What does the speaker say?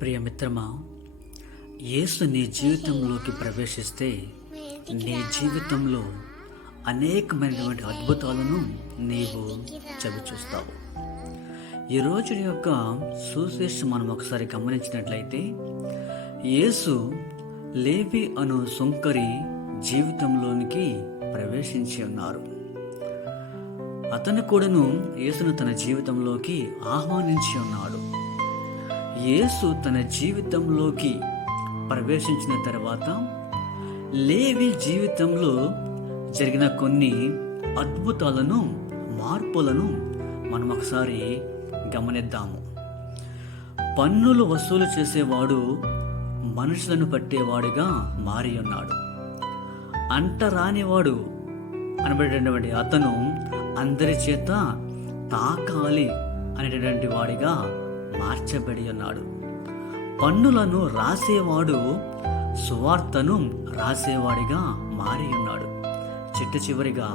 ప్రియమిత్రమా, యేసు నీ జీవితంలోకి ప్రవేశిస్తే నీ జీవితంలో అనేకమైనటువంటి అద్భుతాలను నీవు చవిచూస్తావు. ఈ రోజు యొక్క సువిశేషం మనం ఒకసారి గమనించినట్లయితే, యేసు లేవి అను సుంకరి జీవితంలోనికి ప్రవేశించి ఉన్నారు. అతను కూడాను యేసును తన జీవితంలోకి ఆహ్వానించి ఉన్నాడు. యేసు తన జీవితంలోకి ప్రవేశించిన తర్వాత లేవి జీవితంలో జరిగిన కొన్ని అద్భుతాలను, మార్పులను మనం ఒకసారి గమనిద్దాము. పన్నులు వసూలు చేసేవాడు మనుషులను పట్టేవాడుగా మారి ఉన్నాడు. అంటరానివాడు అనబడేటటువంటి అతను అందరి చేత తాకాలి అనేటటువంటి వాడిగా మార్చబడి ఉన్నాడు. పన్నులను రాసేవాడు సువార్తను రాసేవాడిగా మారి ఉన్నాడు. చిట్ట చివరిగా